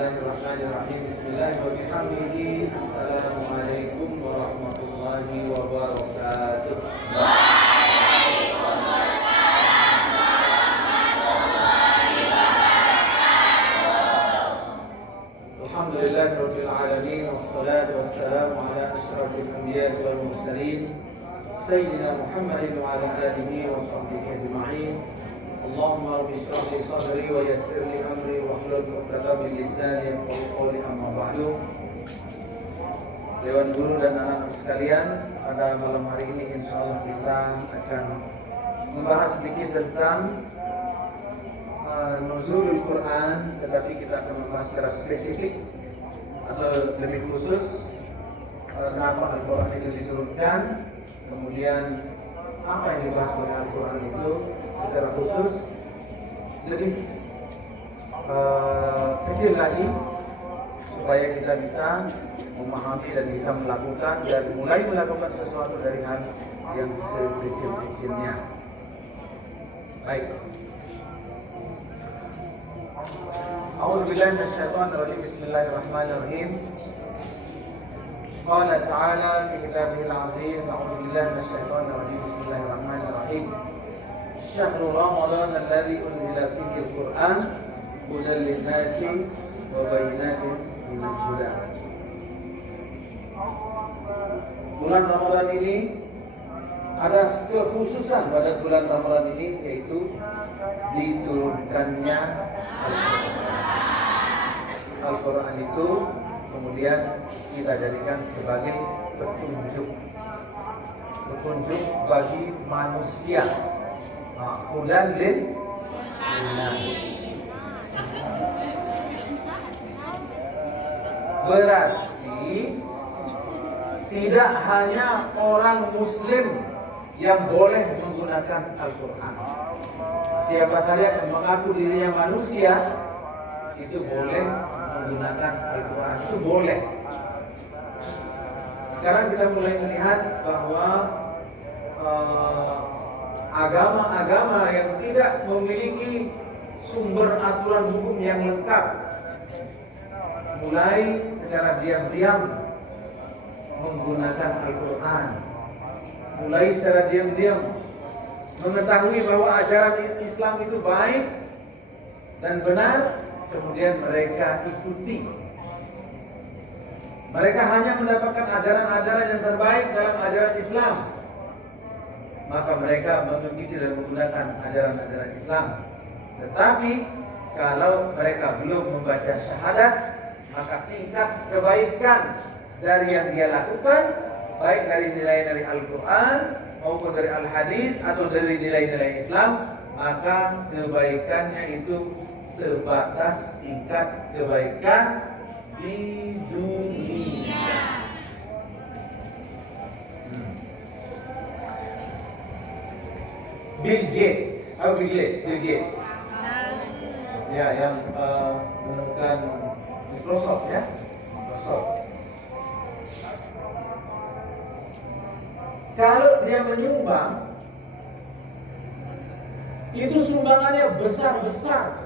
Bismillahirrahmanirrahim. Bismillahirrahmanirrahim. Assalamualaikum warahmatullahi wabarakatuh. Alhamdulillahirabbil alamin wassalatu wassalamu ala asyrafil anbiya'i wal mursalin sayyidina Muhammadin wa ala alihi wa sahbihi ajma'in. Allahumma rabbi shrah li sadri wa yassir li amri wa hlul 'uqdatam min lisani yafqahu qawli, amma ba'du. Dewan guru dan anak-anak sekalian, pada malam hari ini insyaallah kita akan membahas sedikit tentang nuzulul Quran, tetapi kita akan membahas secara spesifik atau lebih khusus kenapa Al-Quran itu diturunkan, kemudian apa yang dibahas oleh Al-Quran itu secara khusus, lebih kecil lagi, supaya kita bisa memahami dan bisa melakukan dan mulai melakukan sesuatu dari hal yang sekecil-kecilnya. Baik. A'udzubillahi minasyaitonir rajim. Bismillahirrahmanirrahim. Qala ta'ala fi kitabihil 'azim. A'udzubillahi minasyaitonir rajim. Bismillahirrahmanirrahim. Syahrul Ramadan alladzi unzila fihi al-Qur'an hudan lin-nasi wa bayyinatin minal huda. Bulan Ramadan ini ada kekhususan pada bulan Ramadan ini, yaitu diturunkannya Al-Quran itu kemudian kita jadikan sebagai petunjuk bagi manusia. Hudan lin-nas. Berarti tidak hanya orang Muslim yang boleh menggunakan Al-Quran. Siapa saja yang mengaku dirinya manusia itu boleh menggunakan Al-Quran, itu boleh. Sekarang kita mulai melihat bahwa agama-agama yang tidak memiliki sumber aturan hukum yang lengkap mulai secara diam-diam menggunakan Al-Quran, mulai secara diam-diam mengetahui bahwa ajaran Islam itu baik dan benar, kemudian mereka ikuti. Mereka hanya mendapatkan ajaran-ajaran yang terbaik dalam ajaran Islam, maka mereka mengikuti dan menggunakan ajaran-ajaran Islam. Tetapi kalau mereka belum membaca syahadat, maka tingkat kebaikan dari yang dia lakukan, baik dari nilai dari Al-Quran maupun dari Al-Hadis atau dari nilai-nilai Islam, maka kebaikannya itu sebatas tingkat kebaikan di dunia. Bill Gates, ya, yang menemukan Microsoft, ya, Microsoft. Kalau dia menyumbang, itu sumbangannya besar-besar,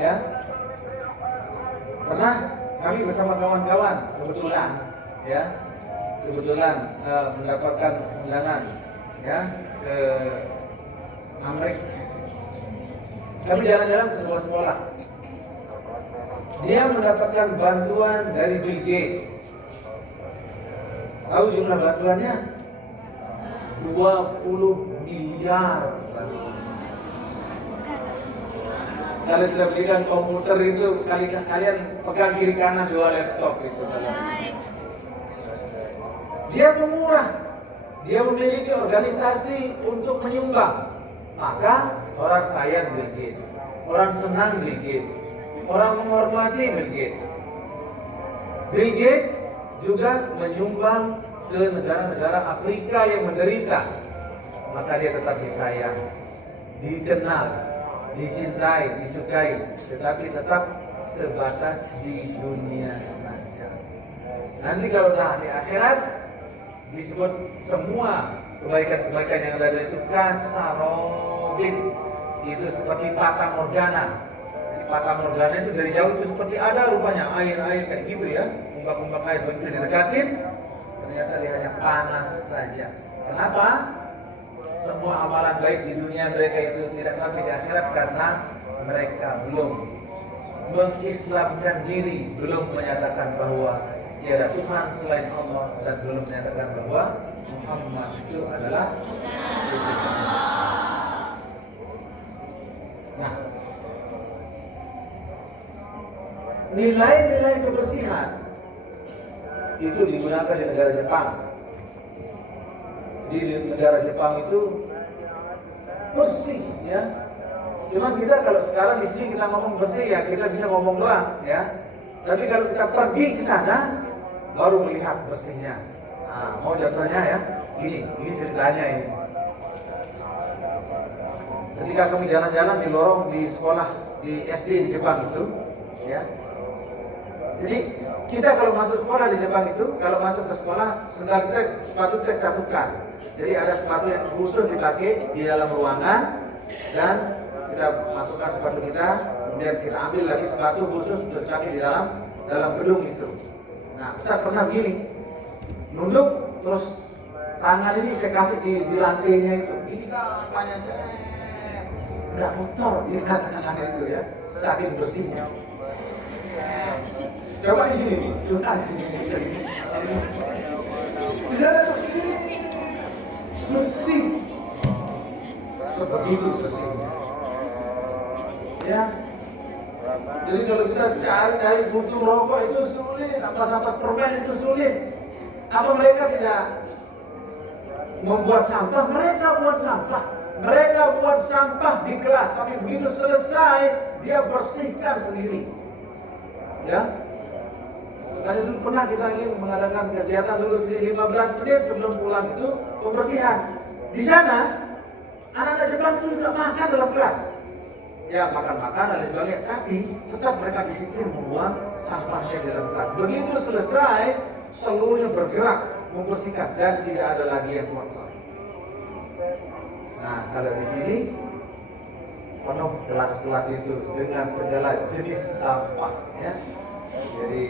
ya. Pernah kami bersama kawan-kawan kebetulan mendapatkan undangan, ya, ke Amerika. Kami jalan-jalan ke sebuah sekolah. Dia mendapatkan bantuan dari Bill Gates. Tahu jumlah bantuannya? 20 miliar. Kalau sudah belikan komputer itu, kalian pegang kiri kanan 2 laptop itu dalam. Dia pemurah. Dia memiliki organisasi untuk menyumbang. Maka orang sayang Bill Gates, orang senang Bill Gates, orang menghormati Bill Gates. Bill Gates juga menyumbang ke negara-negara Afrika yang menderita, maka dia tetap disayang, dikenal, dicintai, disukai, tetapi tetap sebatas di dunia saja. Nanti kalau dah di akhirat disebut semua kebaikan-kebaikan yang ada itu kasarobin, itu seperti fata morgana. Jadi Fata Morgana itu dari jauh itu seperti ada rupanya air kayak gitu ya, kumbak-kumbak air. Begitu didekatin, ternyata dia hanya panas saja. Kenapa? Semua amalan baik di dunia mereka itu tidak sampai di akhirat karena mereka belum mengislamkan diri, belum menyatakan bahwa tiada Tuhan selain Allah, dan belum menyatakan bahwa Muhammad itu adalah Tuhan. Nah, nilai-nilai kebersihan itu digunakan di negara Jepang. Di negara Jepang itu bersih, ya. Cuma kita kalau sekarang di sini kita ngomong bersih ya, kita bisa ngomong doang, ya. Tapi kalau kita pergi ke sana, baru melihat bersihnya. Nah, mau contohnya ya, ini ceritanya ini. Ketika kami jalan-jalan di lorong di sekolah di SD di Jepang itu, ya. Jadi kita kalau masuk sekolah di Jepang itu, kalau masuk ke sekolah, sendal kita, sepatu kita bukan. Jadi ada sepatu yang khusus dipakai di dalam ruangan, dan kita masukkan sepatu kita, kemudian kita ambil lagi sepatu khusus untuk dipakai di dalam gedung itu. Nah, saya pernah begini, nunduk, terus tangan ini saya kasih di lantainya itu, ini kampanye saya nggak kotor di tangan itu ya, saking bersihnya. Coba di sini nih, coba di sini. Di sana tuh bersih, sebegitu bersihnya. Ya, jadi kalau kita cari butuh rokok itu sulit, ampas-ampas permen itu sulit. Apa mereka tidak membuat sampah? Mereka buat sampah. Mereka buat sampah di kelas, tapi begitu selesai dia bersihkan sendiri. Ya, karena dulu pernah kita ingin mengadakan kegiatan lulus di 15 menit sebelum pulang itu pembersihan. Di sana anak-anak Jepang itu juga makan dalam kelas. Ya, makan-makan dan sebagainya, tapi tetap mereka disiplin membuang sampahnya di dalam kelas. Begitu selesai, seluruhnya bergerak membersihkan dan tidak ada lagi yang kotor. Nah, kalau di sini penuh kelas-kelas itu dengan segala jenis sampah, ya. Jadi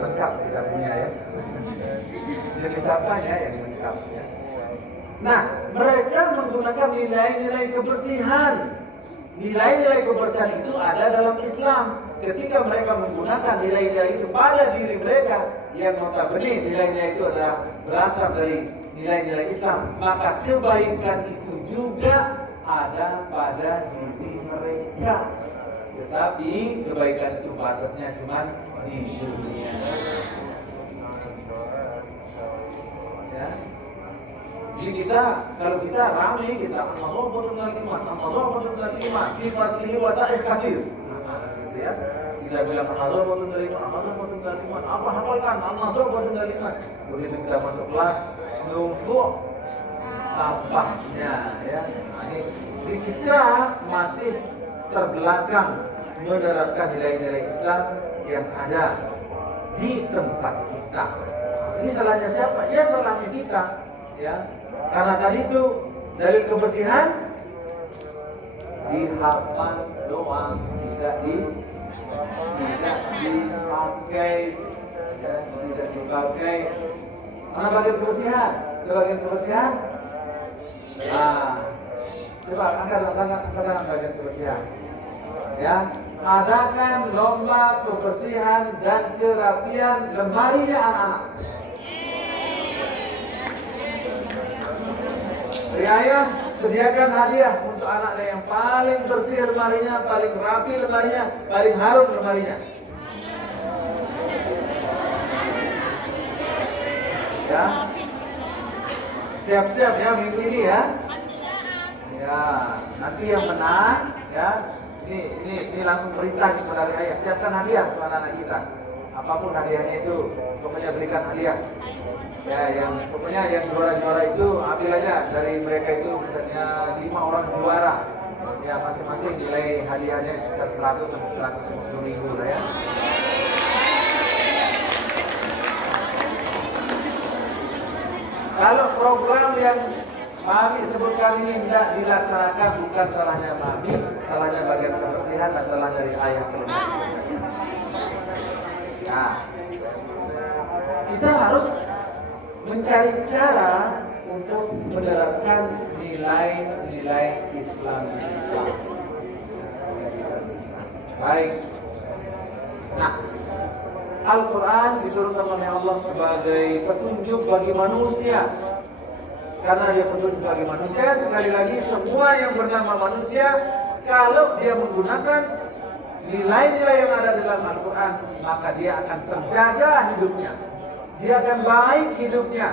lengkap kita punya ya. Jenis sampahnya yang lengkap ya. Nah, mereka menggunakan nilai-nilai kebersihan. Nilai-nilai kebersihan itu ada dalam Islam. Ketika mereka menggunakan nilai-nilai itu pada diri mereka, yang notabene nilai-nilai itu adalah berasal dari nilai-nilai Islam, maka kebaikan itu juga ada pada diri mereka. Tetapi kebaikan itu batasnya cuma di dunia. Ya. Jadi kita, kalau kita ramai, kita Allah betul-betul iman, Allah betul-betul iman, sifat ini wasa'ih kasir. Gitu ya. Kita bilang Allah betul-betul iman, Allah betul-betul iman. Apa hafalkan? Allah betul-betul iman. Begitu kita masuk kelas, numpuk sampahnya, ya. Jadi kita masih terbelakang menerapkan nilai-nilai Islam yang ada di tempat kita. Ini salahnya siapa? Ya salahnya kita, ya. Karena tadi itu dalil kebersihan dihafal doang, tidak dipakai, ya, tidak dipakai. Mana bagian kebersihan? Bagian kebersihan. Nah, coba angkat bagian kebersihan. Ya, adakan lomba kebersihan dan kerapian lemarinya anak-anak. Ayah, sediakan hadiah untuk anaknya yang paling bersih lemarinya, paling rapi lemarinya, paling harum lemarinya. Ya, siap-siap ya minggu ini ya. Ya, nanti yang menang ya. Ini langsung perintah kepada ayah, siapkan hadiah untuk anak-anak kita. Apapun hadiahnya itu, pokoknya berikan hadiah. Ya, yang pokoknya yang juara-juara itu ambil aja dari mereka itu, misalnya 5 orang juara. Ya, masing-masing nilai hadiahnya sekitar 100 sampai 150 ribu lah ya. Kalau program yang Mami sebutkan ini tidak dilaksanakan, bukan salahnya Mami, salahnya bagian kebersihan. lihat adalah dari ayat kelima. Nah, kita harus mencari cara untuk menerapkan nilai-nilai Islam. Baik. Nah, Al-Quran diturunkan oleh Allah sebagai petunjuk bagi manusia. Karena dia petunjuk bagi manusia, sekali lagi semua yang bernama manusia, kalau dia menggunakan nilai-nilai yang ada dalam Al-Quran, maka dia akan terjaga hidupnya. Dia akan baik hidupnya.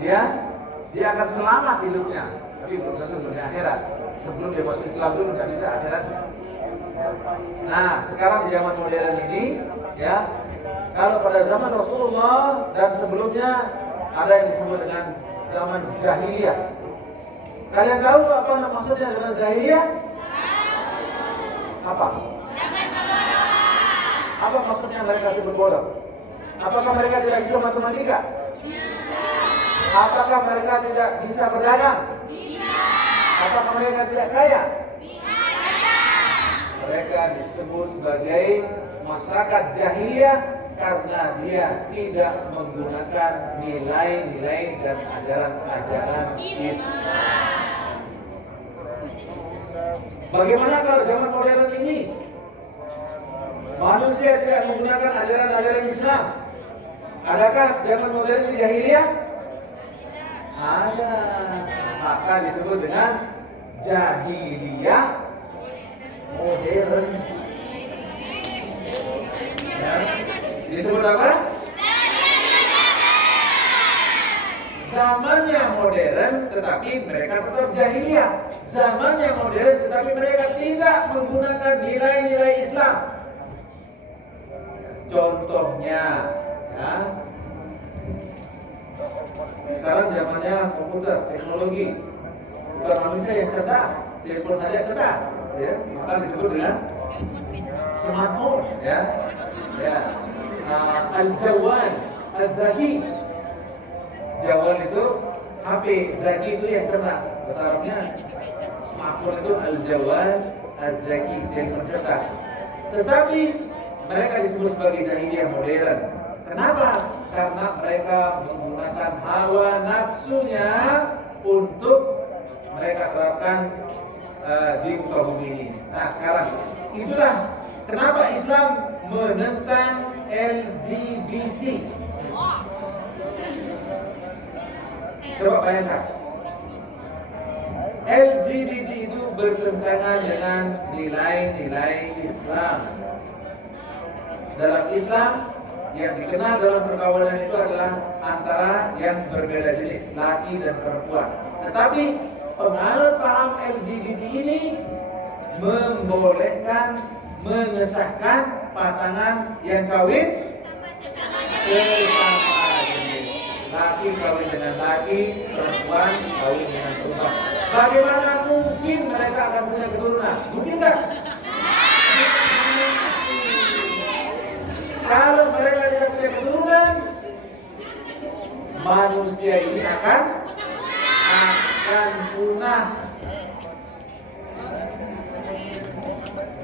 Dia akan selamat hidupnya. Tapi belum tentu dunia akhirat. Sebelum dia masuk Islam dulu tidak bisa akhiratnya. Nah, sekarang di zaman modern ini, ya, kalau pada zaman Rasulullah dan sebelumnya ada yang disebut dengan zaman jahiliyah. Kalian tahu apa maksudnya zaman jahiliyah? Apa? Apa maksudnya mereka disebut bodoh? Apakah mereka tidak bisa matematika? Apakah mereka tidak bisa berdagang? Apakah mereka tidak kaya? Mereka disebut sebagai masyarakat jahiliyah karena dia tidak menggunakan nilai-nilai dan ajaran-ajaran Islam. Bagaimana kalau zaman modern ini manusia tidak menggunakan ajaran-ajaran Islam? Adakah zaman modern ini jahiliyah? Ada. Maka disebut dengan jahiliyah modern. Ya. Disebut apa? Zamannya modern tetapi mereka tetap jahiliyah. Zamannya modern tetapi mereka tidak menggunakan nilai-nilai Islam. Contohnya, ya, sekarang zamannya komputer, teknologi. Bukan manusia yang cerdas, telepon saja cerdas, ya, maka disebut dengan smartphone, ya. Al-Jawal, Al-Zaki. Jawal itu HP, Zaki itu yang cerdas. Bahasa Arabnya smartphone itu Al-Jawal, Al-Zaki, telepon cerdas. Tetapi mereka disebut sebagai jahiliyah modern. Kenapa? Karena mereka menggunakan hawa nafsunya untuk mereka terapkan di muka bumi ini. Nah, sekarang itulah kenapa Islam menentang LGBT. Coba bayangkan, LGBT itu bertentangan dengan nilai-nilai Islam. Dalam Islam, yang dikenal dalam perkawinan itu adalah antara yang berbeda jenis, laki dan perempuan. Tetapi penganut paham LGBT ini membolehkan, mengesahkan pasangan yang kawin sesama jenis. Laki kawin dengan laki, perempuan kawin dengan perempuan. Bagaimana mungkin mereka akan punya keturunan? Mungkin tak? Kalau mereka tidak punya keturunan, manusia ini akan punah.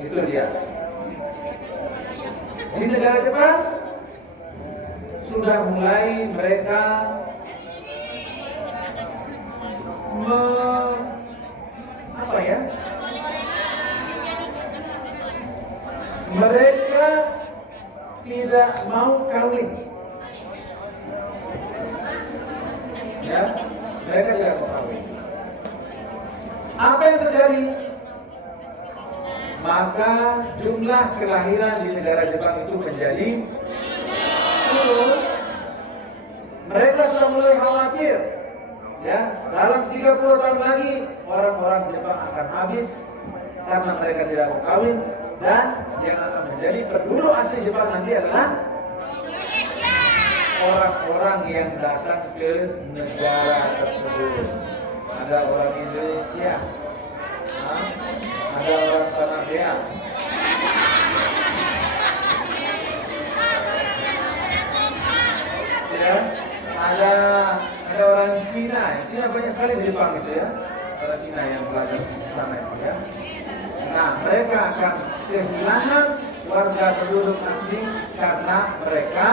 Itu dia. Di negara Jepang sudah mulai mereka mereka tidak mau kawin. Ya, mereka tidak mau kawin. Apa yang terjadi? Maka jumlah kelahiran di negara Jepang itu menjadi turun. Mereka sudah mulai khawatir, ya, dalam 30 tahun lagi orang-orang Jepang akan habis karena mereka tidak mau kawin, dan yang akan menjadi penduduk asli Jepang nanti adalah orang-orang yang datang ke negara tersebut. Ada orang Indonesia, ada orang Sanabria, ya, ada orang Cina. Cina banyak sekali di Jepang gitu, ya, orang Cina yang belajar di sana itu, ya. Nah, mereka akan kehilangan warga penduduk asing karena mereka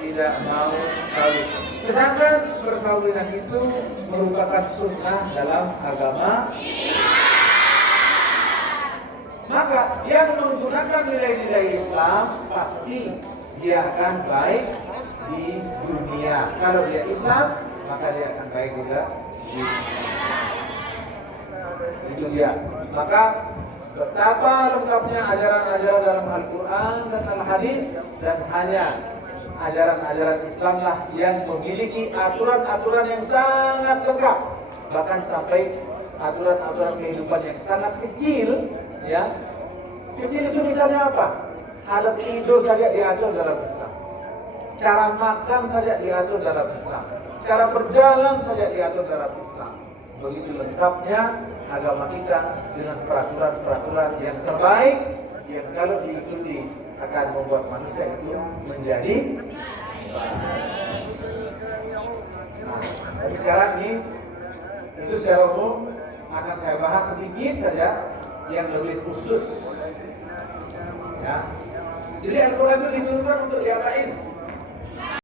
tidak mau kawin. Sedangkan perkawinan itu merupakan sunnah dalam agama. Maka yang menggunakan nilai-nilai Islam pasti dia akan baik di dunia. Kalau dia Islam, maka dia akan baik juga di dunia. Maka betapa lengkapnya ajaran-ajaran dalam Al-Quran dan Al-Hadis, dan hanya ajaran-ajaran Islamlah yang memiliki aturan-aturan yang sangat lengkap, bahkan sampai aturan-aturan kehidupan yang sangat kecil, ya. Kecil itu misalnya apa? Alat tidur saja diatur dalam Islam, cara makan saja diatur dalam Islam, cara berjalan saja diatur dalam Islam. Begitu lengkapnya agama kita dengan peraturan-peraturan yang terbaik, yang kalau diikuti akan membuat manusia itu menjadi nah, sekarang ini itu secara umum akan saya bahas sedikit saja yang lebih khusus, ya. Jadi Al-Quran itu diturunkan untuk diapain?